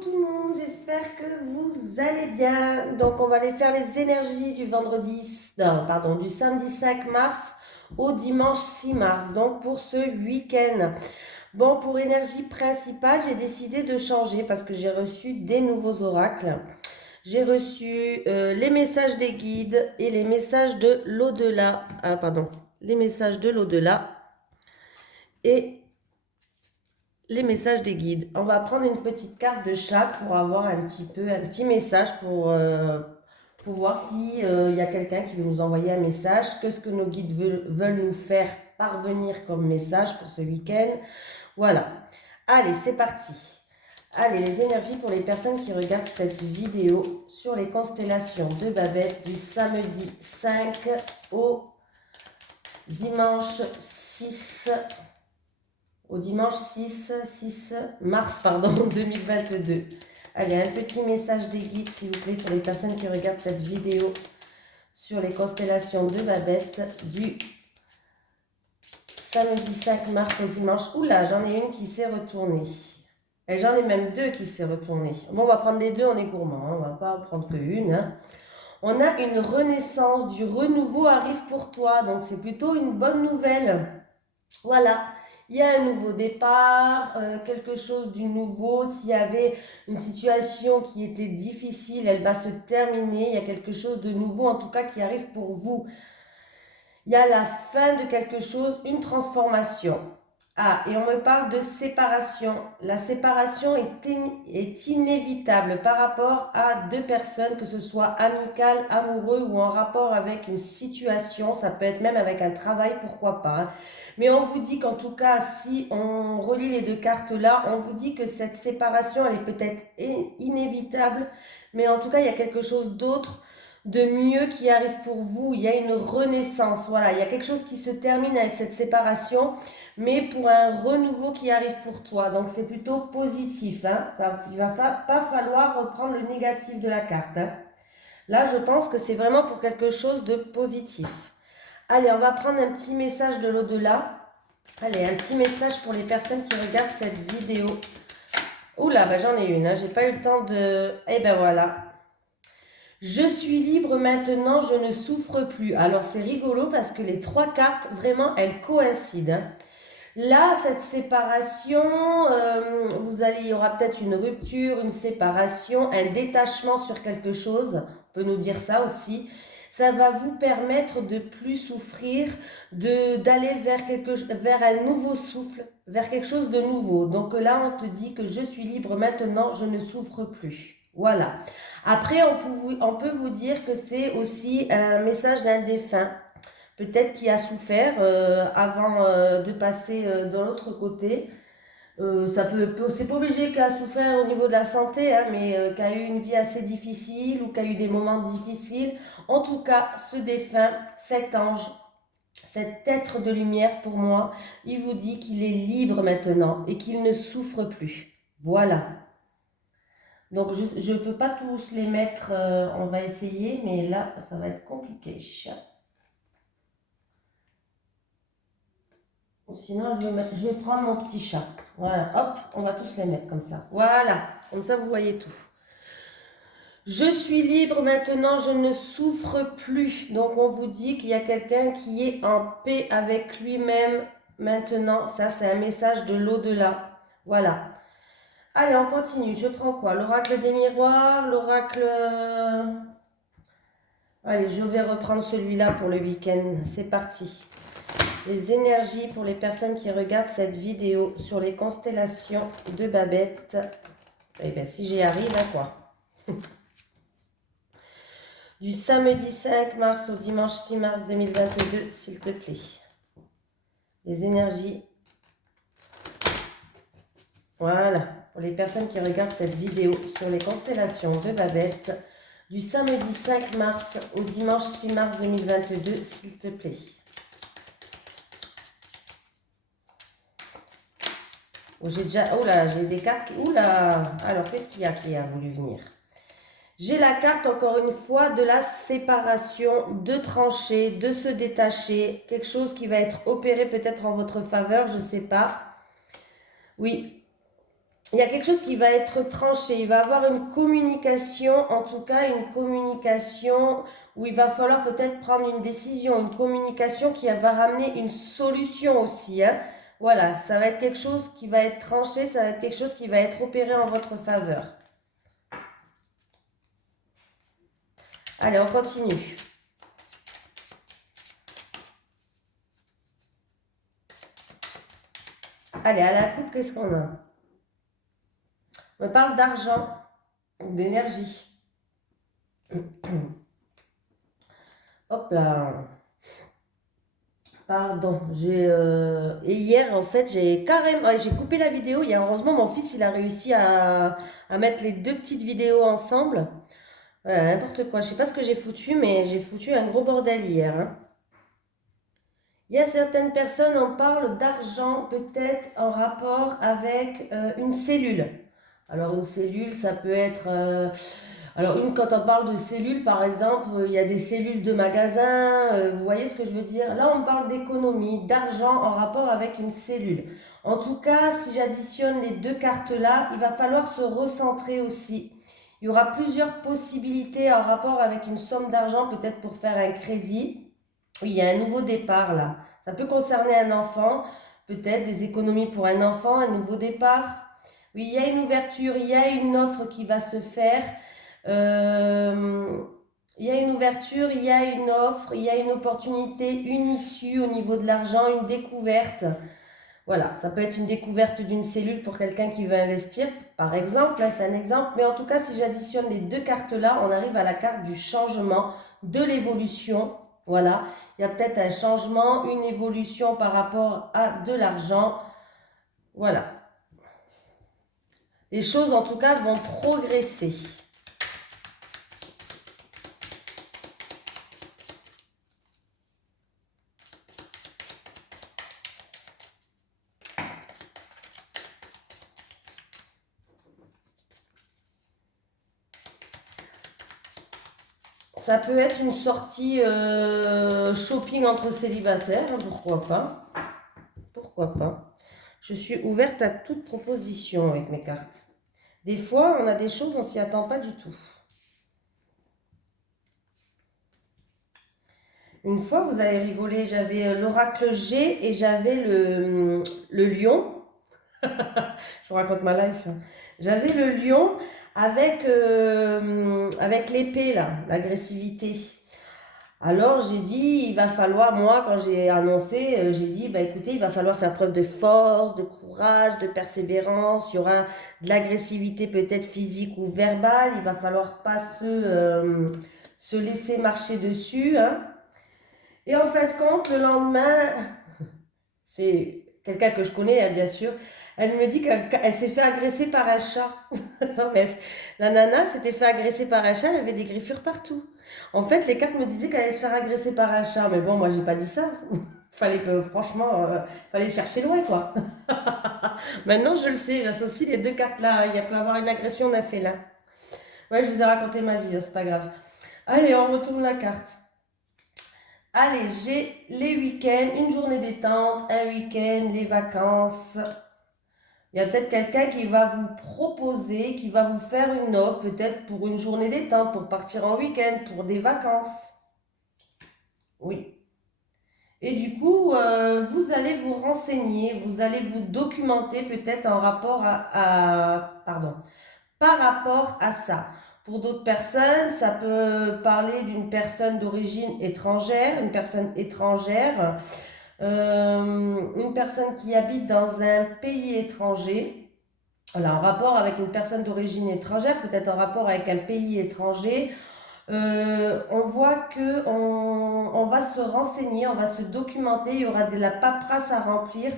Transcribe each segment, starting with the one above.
tout le monde, j'espère que vous allez bien. Donc on va aller faire les énergies du du samedi 5 mars au dimanche 6 mars, donc pour ce week-end. Bon, pour énergie principale, j'ai décidé de changer parce que j'ai reçu des nouveaux oracles. J'ai reçu les messages des guides et les messages de l'au-delà. Ah, pardon, les messages de l'au-delà et les messages des guides. On va prendre une petite carte de chaque pour avoir un petit message pour voir si il y a quelqu'un qui veut nous envoyer un message. Qu'est-ce que nos guides veulent nous faire parvenir comme message pour ce week-end. Voilà. Allez, c'est parti. Allez, les énergies pour les personnes qui regardent cette vidéo sur les constellations de Babette du samedi 5 au dimanche 6 6 mars pardon, 2022. Allez, un petit message des guides, s'il vous plaît, pour les personnes qui regardent cette vidéo sur les constellations de Babette du samedi 5 mars au dimanche. Oula, j'en ai une qui s'est retournée. Et j'en ai même deux qui s'est retournée. Bon, on va prendre les deux, on est gourmand, hein, on va pas prendre que une. Hein. On a une renaissance, du renouveau arrive pour toi, donc c'est plutôt une bonne nouvelle. Voilà. Il y a un nouveau départ, quelque chose du nouveau. S'il y avait une situation qui était difficile, elle va se terminer. Il y a quelque chose de nouveau, en tout cas, qui arrive pour vous. Il y a la fin de quelque chose, une transformation. Ah, et on me parle de séparation. La séparation est inévitable par rapport à deux personnes, que ce soit amical, amoureux ou en rapport avec une situation. Ça peut être même avec un travail, pourquoi pas. Hein. Mais on vous dit qu'en tout cas, si on relie les deux cartes là, on vous dit que cette séparation, elle est peut-être inévitable. Mais en tout cas, il y a quelque chose d'autre de mieux qui arrive pour vous. Il y a une renaissance. Voilà, il y a quelque chose qui se termine avec cette séparation, mais pour un renouveau qui arrive pour toi. Donc c'est plutôt positif. Hein. Il va pas falloir reprendre le négatif de la carte. Hein. Là, je pense que c'est vraiment pour quelque chose de positif. Allez, on va prendre un petit message de l'au-delà. Allez, un petit message pour les personnes qui regardent cette vidéo. Oula, bah j'en ai une. Hein. J'ai pas eu le temps de... Eh ben voilà. Je suis libre maintenant, je ne souffre plus. Alors c'est rigolo parce que les trois cartes, vraiment, elles coïncident. Hein. Là, cette séparation, il y aura peut-être une rupture, une séparation, un détachement sur quelque chose. On peut nous dire ça aussi. Ça va vous permettre de plus souffrir, d'aller vers un nouveau souffle, vers quelque chose de nouveau. Donc là, on te dit que je suis libre maintenant, je ne souffre plus. Voilà. Après, on peut vous dire que c'est aussi un message d'un défunt peut-être qui a souffert avant de passer de l'autre côté. C'est pas obligé qu'il a souffert au niveau de la santé, hein, mais qu'il a eu une vie assez difficile ou qu'il a eu des moments difficiles. En tout cas, ce défunt, cet ange, cet être de lumière pour moi, il vous dit qu'il est libre maintenant et qu'il ne souffre plus. Voilà. Donc je ne peux pas tous les mettre, on va essayer, mais là, ça va être compliqué. Sinon, je vais prendre mon petit chat. Voilà, hop, on va tous les mettre comme ça. Voilà, comme ça, vous voyez tout. Je suis libre maintenant, je ne souffre plus. Donc, on vous dit qu'il y a quelqu'un qui est en paix avec lui-même maintenant. Ça, c'est un message de l'au-delà. Voilà. Allez, on continue. Je prends quoi? L'oracle des miroirs, l'oracle... Allez, je vais reprendre celui-là pour le week-end. C'est parti. Les énergies pour les personnes qui regardent cette vidéo sur les constellations de Babette. Eh bien, si j'y arrive, à quoi? Du samedi 5 mars au dimanche 6 mars 2022, s'il te plaît. Les énergies. Voilà. Pour les personnes qui regardent cette vidéo sur les constellations de Babette, du samedi 5 mars au dimanche 6 mars 2022, s'il te plaît. J'ai des cartes. Oula, alors qu'est-ce qu'il y a qui a voulu venir? J'ai la carte, encore une fois, de la séparation, de trancher, de se détacher. Quelque chose qui va être opéré peut-être en votre faveur, je ne sais pas. Oui. il y a quelque chose qui va être tranché. Il va avoir une communication, en tout cas une communication où il va falloir peut-être prendre une décision, une communication qui va ramener une solution aussi, hein. Voilà, ça va être quelque chose qui va être tranché, ça va être quelque chose qui va être opéré en votre faveur. Allez, on continue. Allez, à la coupe, qu'est-ce qu'on a? On parle d'argent, d'énergie. Hop là. Pardon, et hier en fait j'ai coupé la vidéo. Hier, heureusement mon fils il a réussi à mettre les deux petites vidéos ensemble. Voilà, n'importe quoi. Je sais pas ce que j'ai foutu, mais j'ai foutu un gros bordel hier, hein. Il y a certaines personnes, on parle d'argent peut-être en rapport avec une cellule. Alors une cellule, ça peut être... quand on parle de cellules, par exemple, il y a des cellules de magasins, vous voyez ce que je veux dire? Là, on parle d'économie, d'argent en rapport avec une cellule. En tout cas, si j'additionne les deux cartes-là, il va falloir se recentrer aussi. Il y aura plusieurs possibilités en rapport avec une somme d'argent, peut-être pour faire un crédit. Oui, il y a un nouveau départ là. Ça peut concerner un enfant, peut-être des économies pour un enfant, un nouveau départ. Oui, il y a une ouverture, il y a une offre qui va se faire. Euh, il y a une ouverture, il y a une offre, il y a une opportunité, une issue au niveau de l'argent, une découverte. Voilà, ça peut être une découverte d'une cellule pour quelqu'un qui veut investir, par exemple, là c'est un exemple, mais en tout cas si j'additionne les deux cartes-là, on arrive à la carte du changement, de l'évolution, voilà, il y a peut-être un changement, une évolution par rapport à de l'argent, voilà. Les choses en tout cas vont progresser. Ça peut être une sortie shopping entre célibataires, hein, pourquoi pas. Pourquoi pas. Je suis ouverte à toute proposition avec mes cartes. Des fois, on a des choses, on s'y attend pas du tout. Une fois, vous allez rigoler, j'avais l'oracle G et j'avais le lion. Je vous raconte ma life, hein. J'avais le lion avec l'épée, là, l'agressivité. Alors j'ai dit, il va falloir, moi quand j'ai annoncé, j'ai dit, bah écoutez, il va falloir faire preuve de force, de courage, de persévérance, il y aura de l'agressivité peut-être physique ou verbale, il va falloir pas se laisser marcher dessus, hein. Et en fait, compte, le lendemain, c'est quelqu'un que je connais, hein, bien sûr, elle me dit qu'elle s'est fait agresser par un chat. Non, mais la nana s'était fait agresser par un chat, elle avait des griffures partout. En fait, les cartes me disaient qu'elle allait se faire agresser par un chat, mais bon, moi, j'ai pas dit ça. Fallait que, franchement, fallait chercher loin, quoi. Maintenant, je le sais, j'associe les deux cartes là. Il y a peut avoir une agression, on a fait là. Ouais, je vous ai raconté ma vie, hein, c'est pas grave. Allez, on retourne la carte. Allez, j'ai les week-ends, une journée détente, un week-end, les vacances. Il y a peut-être quelqu'un qui va vous proposer, qui va vous faire une offre, peut-être pour une journée détente, pour partir en week-end, pour des vacances. Oui. Et du coup, vous allez vous renseigner, vous allez vous documenter peut-être en rapport pardon, par rapport à ça. Pour d'autres personnes, ça peut parler d'une personne d'origine étrangère, une personne étrangère, une personne qui habite dans un pays étranger. Voilà, en rapport avec une personne d'origine étrangère, peut-être en rapport avec un pays étranger. On voit que on va se renseigner, on va se documenter, il y aura de la paperasse à remplir.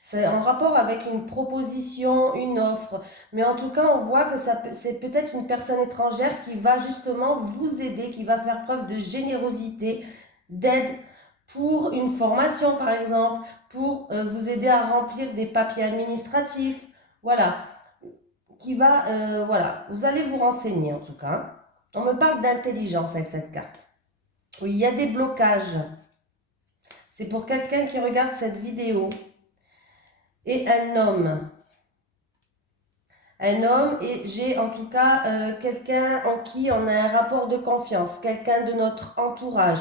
C'est en rapport avec une proposition, une offre. Mais en tout cas, on voit que c'est peut-être une personne étrangère qui va justement vous aider, qui va faire preuve de générosité, d'aide pour une formation, par exemple, pour vous aider à remplir des papiers administratifs. Voilà, voilà, vous allez vous renseigner en tout cas. On me parle d'intelligence avec cette carte. Oui, il y a des blocages. C'est pour quelqu'un qui regarde cette vidéo. Et un homme. Un homme, et j'ai en tout cas quelqu'un en qui on a un rapport de confiance, quelqu'un de notre entourage,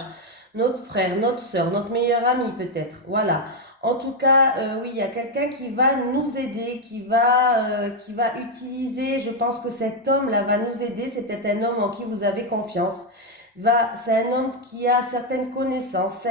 notre frère, notre soeur, notre meilleur ami peut-être, voilà. En tout cas, oui, il y a quelqu'un qui va nous aider, qui va utiliser, je pense que cet homme-là va nous aider, c'est peut-être un homme en qui vous avez confiance. C'est un homme qui a certaines connaissances,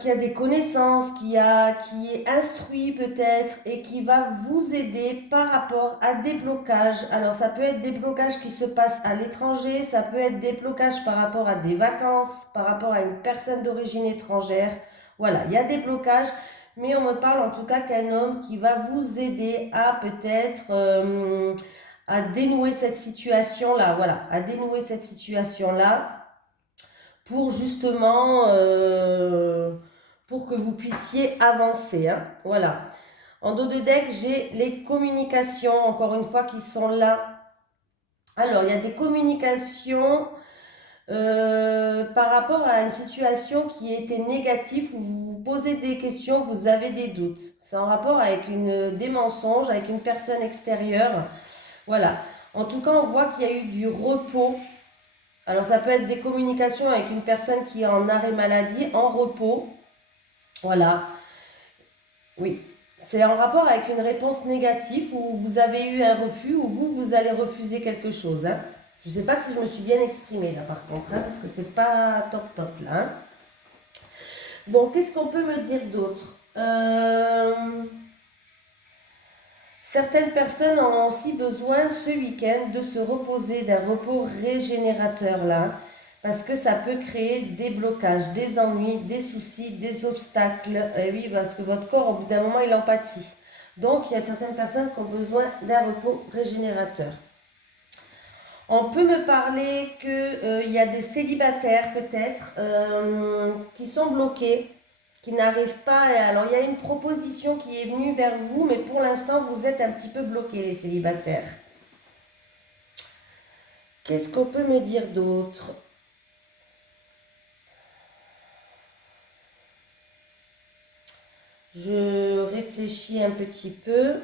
qui a des connaissances, qui est instruit peut-être et qui va vous aider par rapport à des blocages. Alors ça peut être des blocages qui se passent à l'étranger, ça peut être des blocages par rapport à des vacances, par rapport à une personne d'origine étrangère. Voilà, il y a des blocages, mais on me parle en tout cas qu'un homme qui va vous aider à peut-être à dénouer cette situation-là. Voilà, à dénouer cette situation-là pour justement pour que vous puissiez avancer. Hein. Voilà. En dos de deck, j'ai les communications, encore une fois, qui sont là. Alors, il y a des communications par rapport à une situation qui était négative, où vous vous posez des questions, vous avez des doutes. C'est en rapport avec des mensonges, avec une personne extérieure. Voilà. En tout cas, on voit qu'il y a eu du repos. Alors ça peut être des communications avec une personne qui est en arrêt maladie, en repos. Voilà. Oui. C'est en rapport avec une réponse négative où vous avez eu un refus, ou vous allez refuser quelque chose. Hein. Je ne sais pas si je me suis bien exprimée là par contre, hein, parce que c'est pas top là. Hein. Bon, qu'est-ce qu'on peut me dire d'autre Certaines personnes ont aussi besoin ce week-end de se reposer, d'un repos régénérateur là, parce que ça peut créer des blocages, des ennuis, des soucis, des obstacles. Et oui, parce que votre corps, au bout d'un moment, il en pâtit. Donc, il y a certaines personnes qui ont besoin d'un repos régénérateur. On peut me parler qu'il y a des célibataires peut-être qui sont bloqués, qui n'arrivent pas. Alors il y a une proposition qui est venue vers vous, mais pour l'instant vous êtes un petit peu bloqués les célibataires. Qu'est-ce qu'on peut me dire d'autre? Je réfléchis un petit peu.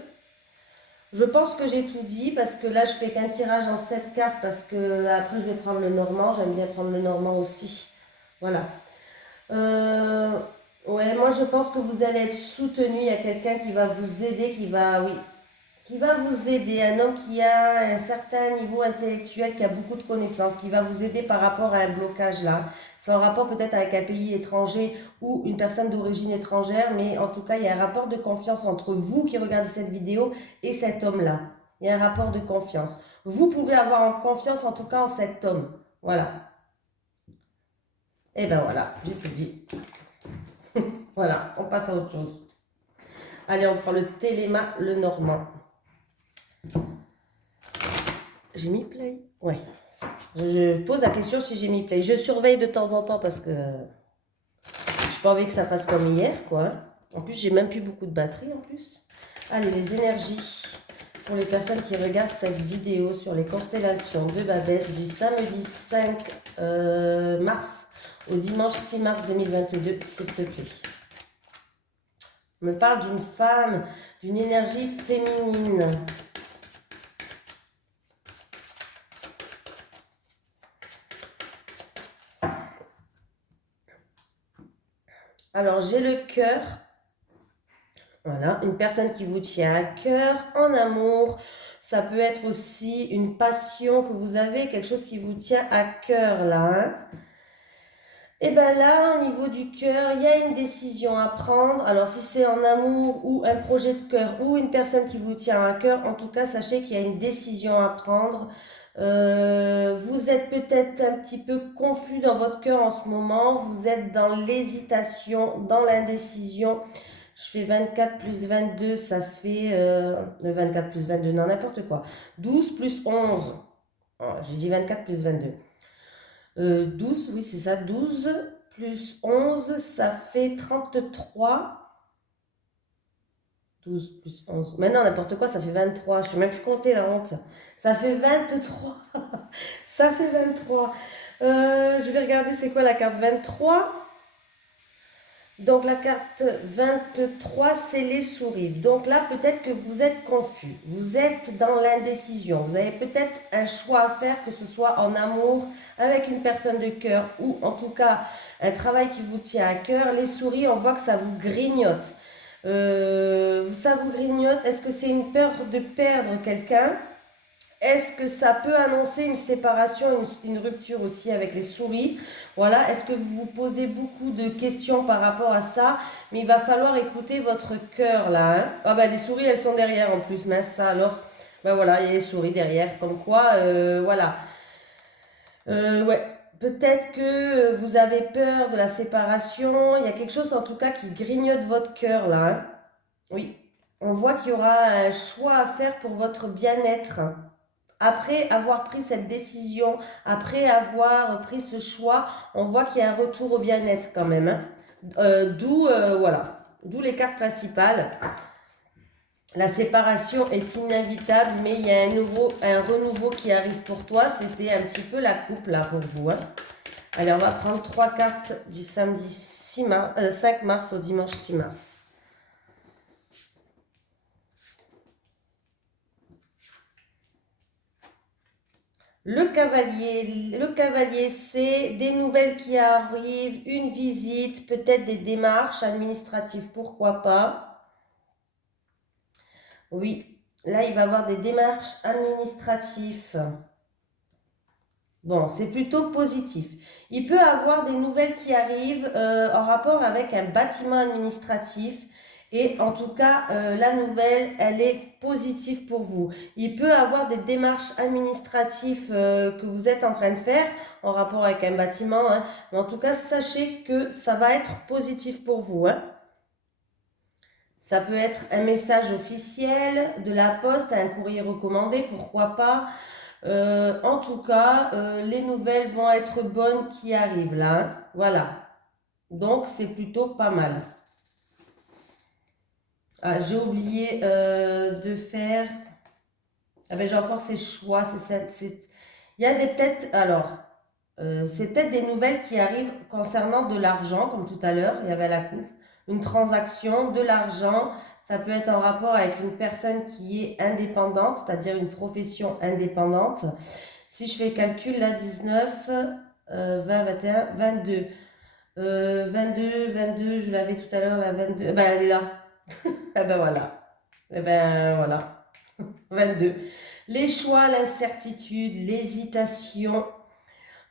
Je pense que j'ai tout dit parce que là je fais qu'un tirage en 7 cartes parce que après je vais prendre le normand, j'aime bien prendre le normand aussi. Voilà. Ouais, moi je pense que vous allez être soutenu, il y a quelqu'un qui va vous aider, oui, qui va vous aider, un homme qui a un certain niveau intellectuel, qui a beaucoup de connaissances, qui va vous aider par rapport à un blocage là. C'est en rapport peut-être avec un pays étranger ou une personne d'origine étrangère, mais en tout cas, il y a un rapport de confiance entre vous qui regardez cette vidéo et cet homme-là. Il y a un rapport de confiance. Vous pouvez avoir confiance en tout cas en cet homme. Voilà. Et ben voilà, j'ai tout dit. Voilà, on passe à autre chose. Allez, on prend le Téléma, le Normand. J'ai mis play? Ouais. Je pose la question si j'ai mis play. Je surveille de temps en temps parce que j'ai pas envie que ça fasse comme hier, quoi. En plus, j'ai même plus beaucoup de batterie en plus. Allez, les énergies pour les personnes qui regardent cette vidéo sur les constellations de Babel du samedi 5 mars au dimanche 6 mars 2022, s'il te plaît. On me parle d'une femme, d'une énergie féminine. Alors, j'ai le cœur. Voilà, une personne qui vous tient à cœur, en amour. Ça peut être aussi une passion que vous avez, quelque chose qui vous tient à cœur là. Hein. Et bien là, au niveau du cœur, il y a une décision à prendre. Alors si c'est en amour ou un projet de cœur ou une personne qui vous tient à cœur, en tout cas, sachez qu'il y a une décision à prendre. Vous êtes peut-être un petit peu confus dans votre cœur en ce moment. Vous êtes dans l'hésitation, dans l'indécision. Je fais 24 plus 22, ça fait... 24 plus 22, non, n'importe quoi. 12 plus 11. Oh, j'ai dit 24 plus 22. 12, oui, c'est ça. 12 plus 11, ça fait 33. 12 plus 11. Maintenant, n'importe quoi, ça fait 23. Je ne sais même plus compter, la honte. Ça fait 23. Ça fait 23. Je vais regarder c'est quoi la carte 23. Donc la carte 23, c'est les souris. Donc là, peut-être que vous êtes confus, vous êtes dans l'indécision, vous avez peut-être un choix à faire, que ce soit en amour, avec une personne de cœur, ou en tout cas un travail qui vous tient à cœur. Les souris, on voit que ça vous grignote. Ça vous grignote. Est-ce que c'est une peur de perdre quelqu'un? Est-ce que ça peut annoncer une séparation, une rupture aussi avec les souris? Voilà, est-ce que vous vous posez beaucoup de questions par rapport à ça? Mais il va falloir écouter votre cœur là, hein. Ah ben les souris, elles sont derrière en plus, mince ça alors. Ben voilà, il y a les souris derrière, comme quoi, voilà. Ouais, peut-être que vous avez peur de la séparation. Il y a quelque chose en tout cas qui grignote votre cœur là, hein. Oui, on voit qu'il y aura un choix à faire pour votre bien-être. Après avoir pris cette décision, après avoir pris ce choix, on voit qu'il y a un retour au bien-être quand même, hein. Voilà, d'où les cartes principales. La séparation est inévitable, mais il y a un renouveau qui arrive pour toi. C'était un petit peu la coupe là pour vous, hein. Allez, on va prendre 3 cartes du samedi 5 mars au dimanche 6 mars. Le cavalier, c'est des nouvelles qui arrivent, une visite, peut-être des démarches administratives, pourquoi pas. Oui, là, il va y avoir des démarches administratives. Bon, c'est plutôt positif. Il peut avoir des nouvelles qui arrivent en rapport avec un bâtiment administratif. Et en tout cas, la nouvelle, elle est positive pour vous. Il peut avoir des démarches administratives que vous êtes en train de faire en rapport avec un bâtiment, hein. Mais en tout cas, sachez que ça va être positif pour vous, hein. Ça peut être un message officiel de la poste, un courrier recommandé, pourquoi pas. En tout cas, les nouvelles vont être bonnes qui arrivent là, hein. Voilà. Donc, c'est plutôt pas mal. Ah, j'ai oublié de faire. Ah ben, j'ai encore ces choix. Il y a des peut-être. Alors, c'est peut-être des nouvelles qui arrivent concernant de l'argent, comme tout à l'heure, il y avait la coupe. Une transaction, de l'argent. Ça peut être en rapport avec une personne qui est indépendante, c'est-à-dire une profession indépendante. Si je fais calcul, là, 19, 20, 21, 22. 22, je l'avais tout à l'heure, la 22. Eh ben, elle est là. Eh ben voilà. Eh ben voilà. 22. Les choix, l'incertitude, l'hésitation,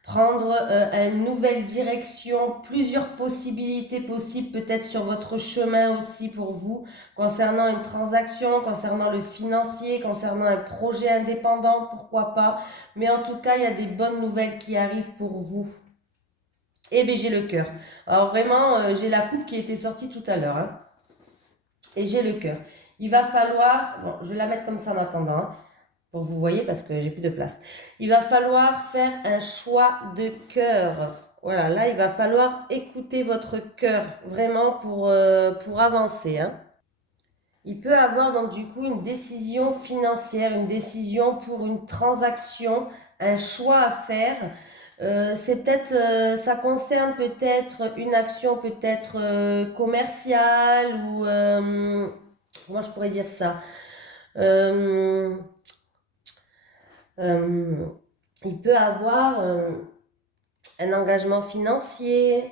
prendre une nouvelle direction, plusieurs possibilités possibles peut-être sur votre chemin aussi pour vous, concernant une transaction, concernant le financier, concernant un projet indépendant, pourquoi pas. Mais en tout cas, il y a des bonnes nouvelles qui arrivent pour vous. Eh bien, j'ai le cœur. Alors vraiment, j'ai la coupe qui était sortie tout à l'heure, hein. Et j'ai le cœur. Il va falloir, bon, je vais la mettre comme ça en attendant, hein, pour que vous voyez parce que j'ai plus de place. Il va falloir faire un choix de cœur. Voilà, là, il va falloir écouter votre cœur vraiment pour avancer, hein. Il peut avoir donc du coup une décision financière, une décision pour une transaction, un choix à faire. C'est peut-être, ça concerne peut-être une action peut-être commerciale ou comment je pourrais dire ça? Euh, euh, il peut avoir un engagement financier,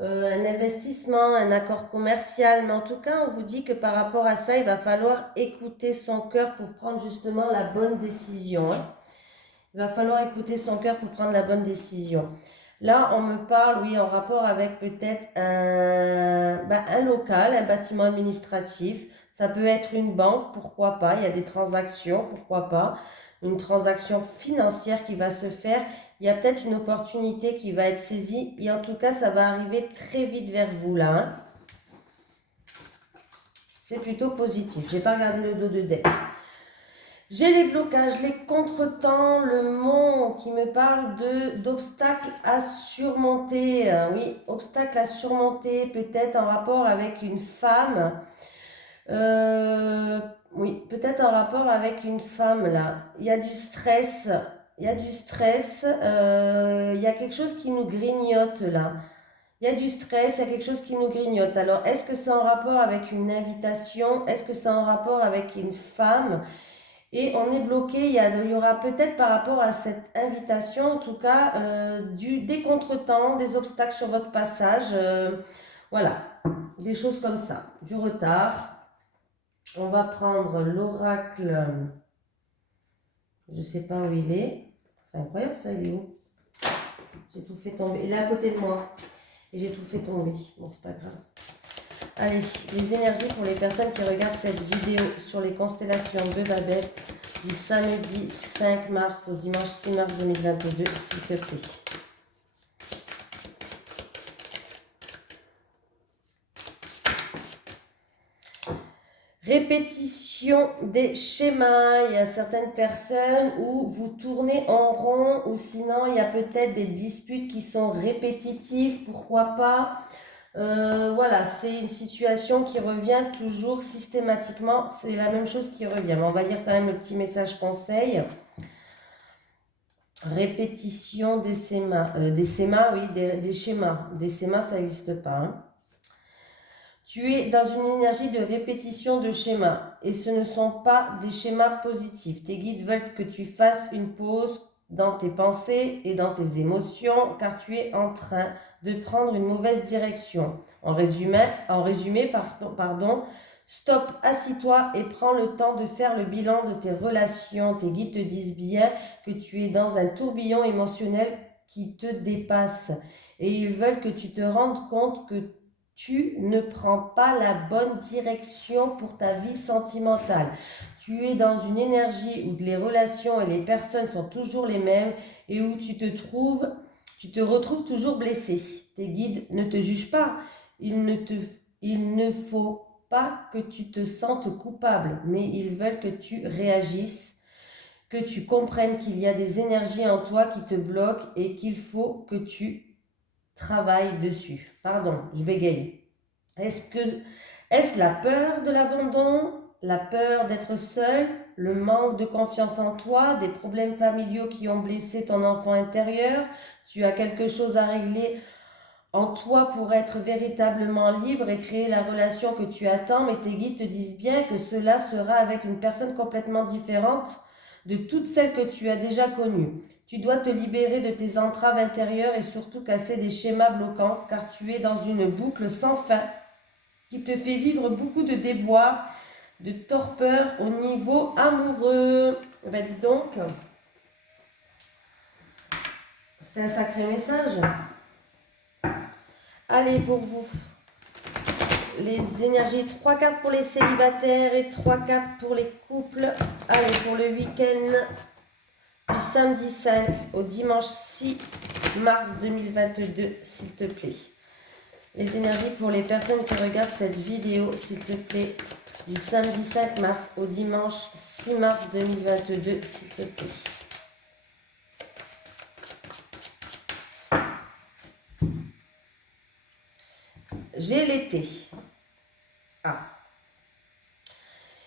un investissement, un accord commercial, mais en tout cas, on vous dit que par rapport à ça, il va falloir écouter son cœur pour prendre justement la bonne décision, hein. Il va falloir écouter son cœur pour prendre la bonne décision. Là, on me parle, oui, en rapport avec peut-être un local, un bâtiment administratif. Ça peut être une banque, pourquoi pas. Il y a des transactions, pourquoi pas. Une transaction financière qui va se faire. Il y a peut-être une opportunité qui va être saisie. Et en tout cas, ça va arriver très vite vers vous là, hein. C'est plutôt positif. J'ai pas regardé le dos de deck. J'ai les blocages, les contretemps, le mont qui me parle d'obstacles à surmonter. Oui, obstacles à surmonter, peut-être en rapport avec une femme. Oui, peut-être en rapport avec une femme là. Il y a du stress. Il y a du stress. Il y a quelque chose qui nous grignote là. Il Il y a du stress, il y a quelque chose qui nous grignote. Alors, est-ce que c'est en rapport avec une invitation? Est-ce que c'est en rapport avec une femme? Et on est bloqué, il y aura peut-être par rapport à cette invitation, en tout cas, des contretemps, des obstacles sur votre passage. Voilà, des choses comme ça, du retard. On va prendre l'oracle, je ne sais pas où il est. C'est incroyable ça, il est où? J'ai tout fait tomber. Il est à côté de moi. Et j'ai tout fait tomber. Bon, c'est pas grave. Allez, les énergies pour les personnes qui regardent cette vidéo sur les constellations de Babette du samedi 5 mars au dimanche 6 mars 2022, s'il te plaît. Répétition des schémas. Il y a certaines personnes où vous tournez en rond ou sinon il y a peut-être des disputes qui sont répétitives, pourquoi pas. Voilà, c'est une situation qui revient toujours systématiquement, c'est la même chose qui revient. Mais on va lire quand même le petit message conseil. Répétition des schémas, des schémas. Des schémas, ça n'existe pas. Hein. Tu es dans une énergie de répétition de schémas et ce ne sont pas des schémas positifs. Tes guides veulent que tu fasses une pause dans tes pensées et dans tes émotions car tu es en train de prendre une mauvaise direction. En résumé, stop, assis-toi et prends le temps de faire le bilan de tes relations. Tes guides te disent bien que tu es dans un tourbillon émotionnel qui te dépasse et ils veulent que tu te rendes compte que tu ne prends pas la bonne direction pour ta vie sentimentale. Tu es dans une énergie où les relations et les personnes sont toujours les mêmes et où tu te retrouves toujours blessé. Tes guides ne te jugent pas. Il ne faut pas que tu te sentes coupable, mais ils veulent que tu réagisses, que tu comprennes qu'il y a des énergies en toi qui te bloquent et qu'il faut que tu travaille dessus. Pardon, je bégaye. Est-ce la peur de l'abandon, la peur d'être seul, le manque de confiance en toi, des problèmes familiaux qui ont blessé ton enfant intérieur? Tu as quelque chose à régler en toi pour être véritablement libre et créer la relation que tu attends, mais tes guides te disent bien que cela sera avec une personne complètement différente de toutes celles que tu as déjà connues. Tu dois te libérer de tes entraves intérieures et surtout casser des schémas bloquants car tu es dans une boucle sans fin qui te fait vivre beaucoup de déboires, de torpeur au niveau amoureux. Ben dis donc, c'était un sacré message. Allez, pour vous, les énergies 3-4 pour les célibataires et 3-4 pour les couples. Allez, pour le week-end du samedi 5 au dimanche 6 mars 2022, s'il te plaît. Les énergies pour les personnes qui regardent cette vidéo, s'il te plaît, du samedi 5 mars au dimanche 6 mars 2022, s'il te plaît. J'ai l'été. Ah.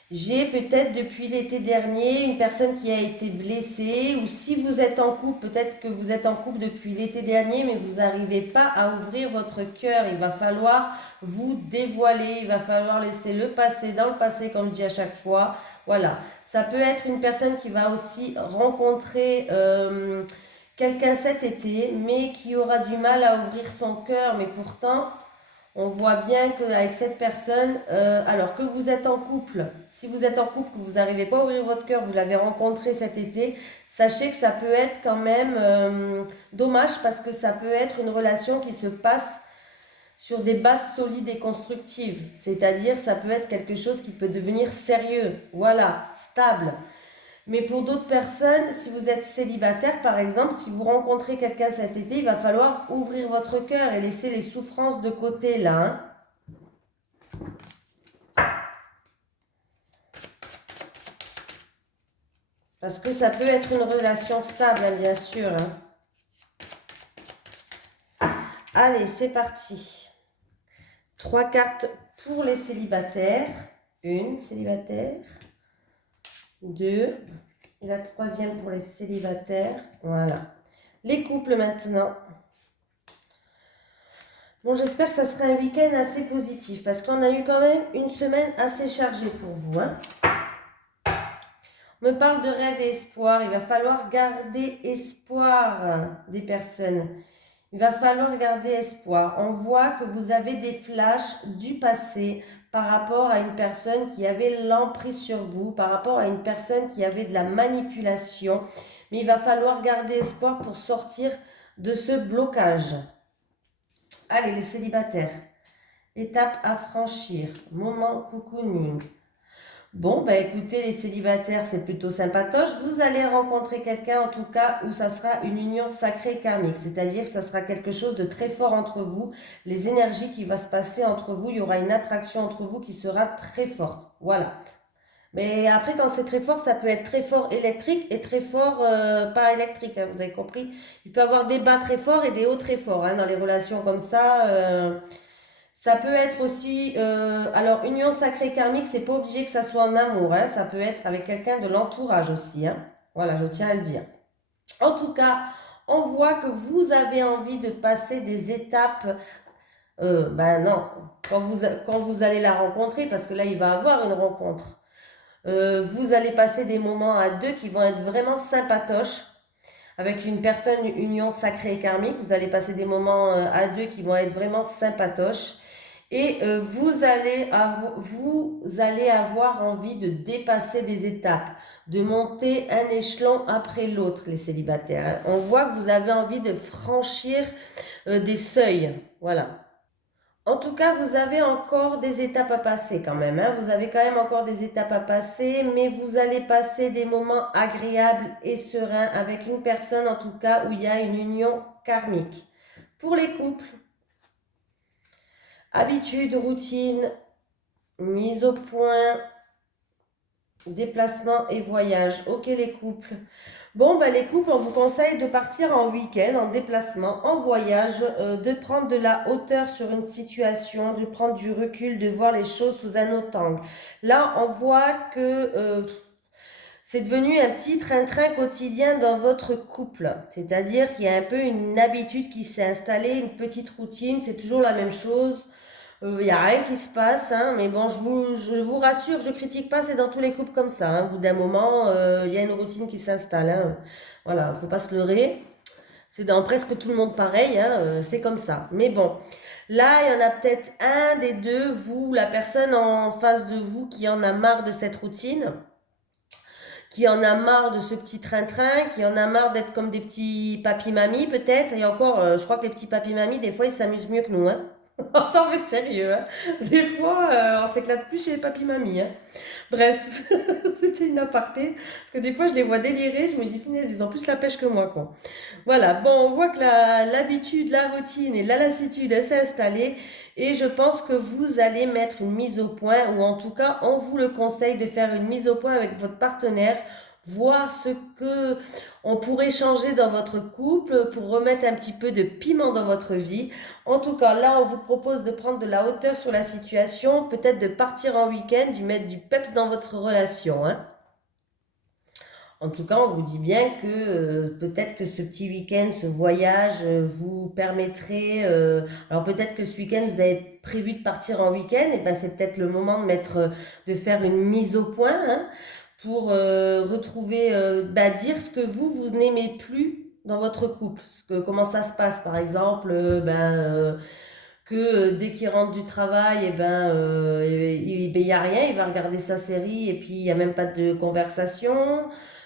J'ai peut-être depuis l'été dernier une personne qui a été blessée, ou si vous êtes en couple, peut-être que vous êtes en couple depuis l'été dernier, mais vous n'arrivez pas à ouvrir votre cœur. Il va falloir vous dévoiler, il va falloir laisser le passé dans le passé, comme je dis à chaque fois. Voilà, ça peut être une personne qui va aussi rencontrer quelqu'un cet été, mais qui aura du mal à ouvrir son cœur, mais pourtant... On voit bien qu'avec cette personne, alors que vous êtes en couple, si vous êtes en couple, que vous n'arrivez pas à ouvrir votre cœur, vous l'avez rencontré cet été, sachez que ça peut être quand même dommage parce que ça peut être une relation qui se passe sur des bases solides et constructives. C'est-à-dire, ça peut être quelque chose qui peut devenir sérieux, voilà, stable. Mais pour d'autres personnes, si vous êtes célibataire par exemple, si vous rencontrez quelqu'un cet été, il va falloir ouvrir votre cœur et laisser les souffrances de côté là. Hein. Parce que ça peut être une relation stable, hein, bien sûr. Hein. Allez, c'est parti. 3 cartes pour les célibataires. Une célibataire. 2. Et la troisième pour les célibataires. Voilà. Les couples maintenant. Bon, j'espère que ça sera un week-end assez positif parce qu'on a eu quand même une semaine assez chargée pour vous. Hein. On me parle de rêve et espoir. Il va falloir garder espoir des personnes. Il va falloir garder espoir. On voit que vous avez des flashs du passé par rapport à une personne qui avait l'emprise sur vous, par rapport à une personne qui avait de la manipulation. Mais il va falloir garder espoir pour sortir de ce blocage. Allez, les célibataires. Étape à franchir. Moment cocooning. Bon, bah écoutez, les célibataires, c'est plutôt sympatoche. Vous allez rencontrer quelqu'un, en tout cas, où ça sera une union sacrée karmique. C'est-à-dire que ça sera quelque chose de très fort entre vous. Les énergies qui vont se passer entre vous, il y aura une attraction entre vous qui sera très forte. Voilà. Mais après, quand c'est très fort, ça peut être très fort électrique et très fort pas électrique, hein, vous avez compris. Il peut y avoir des bas très forts et des hauts très forts hein, dans les relations comme ça. Ça peut être aussi, alors union sacrée karmique, c'est pas obligé que ça soit en amour, hein, ça peut être avec quelqu'un de l'entourage aussi. Hein. Voilà, je tiens à le dire. En tout cas, on voit que vous avez envie de passer des étapes. Ben non, quand vous allez la rencontrer, parce que là, il va avoir une rencontre. Vous allez passer des moments à deux qui vont être vraiment sympatoches. Avec une personne, union sacrée et karmique, vous allez passer des moments à deux qui vont être vraiment sympatoches. Et vous allez avoir envie de dépasser des étapes, de monter un échelon après l'autre, les célibataires. On voit que vous avez envie de franchir des seuils. Voilà. En tout cas, vous avez encore des étapes à passer quand même. Hein. Vous avez quand même encore des étapes à passer, mais vous allez passer des moments agréables et sereins avec une personne, en tout cas, où il y a une union karmique. Pour les couples, habitude, routine, mise au point, déplacement et voyage. Ok les couples. Bon, ben les couples, on vous conseille de partir en week-end, en déplacement, en voyage, de prendre de la hauteur sur une situation, de prendre du recul, de voir les choses sous un autre angle. Là, on voit que c'est devenu un petit train-train quotidien dans votre couple. C'est-à-dire qu'il y a un peu une habitude qui s'est installée, une petite routine, c'est toujours la même chose. Il n'y a rien qui se passe, hein, mais bon, je vous rassure, je critique pas, c'est dans tous les couples comme ça. Hein. Au bout d'un moment, il y a une routine qui s'installe. Hein. Voilà, faut pas se leurrer. C'est dans presque tout le monde pareil, hein, c'est comme ça. Mais bon, là, il y en a peut-être un des deux, vous, la personne en face de vous, qui en a marre de cette routine, qui en a marre de ce petit train-train, qui en a marre d'être comme des petits papis-mamies peut-être. Et encore, je crois que les petits papis-mamies, des fois, ils s'amusent mieux que nous. Hein. Non mais sérieux, hein. Des fois, on s'éclate plus chez les papis-mamies. Hein. Bref, c'était une aparté. Parce que des fois, je les vois délirer, je me dis, punaise, ils ont plus la pêche que moi, quoi. Voilà, bon, on voit que l'habitude, la routine et la lassitude, elle s'est installée. Et je pense que vous allez mettre une mise au point, ou en tout cas, on vous le conseille de faire une mise au point avec votre partenaire, voir ce que on pourrait changer dans votre couple pour remettre un petit peu de piment dans votre vie. En tout cas, là, on vous propose de prendre de la hauteur sur la situation, peut-être de partir en week-end, de mettre du peps dans votre relation. Hein. En tout cas, on vous dit bien que peut-être que ce petit week-end, ce voyage vous permettrait... alors peut-être que ce week-end, vous avez prévu de partir en week-end, et ben c'est peut-être le moment de de faire une mise au point hein, pour retrouver, dire ce que vous n'aimez plus dans votre couple. Comment ça se passe, par exemple, que dès qu'il rentre du travail, il n'y a rien, il va regarder sa série et puis il n'y a même pas de conversation.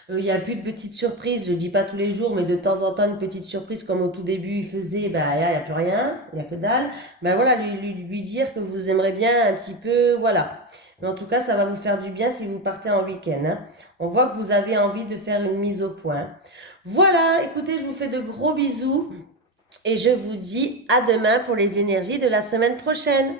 Il n'y a plus de petites surprises, je dis pas tous les jours, mais de temps en temps une petite surprise comme au tout début il faisait, il n'y a plus rien, il n'y a que dalle. Ben voilà, lui dire que vous aimerez bien un petit peu, voilà. Mais en tout cas, ça va vous faire du bien si vous partez en week-end. Hein. On voit que vous avez envie de faire une mise au point. Voilà, écoutez, je vous fais de gros bisous et je vous dis à demain pour les énergies de la semaine prochaine.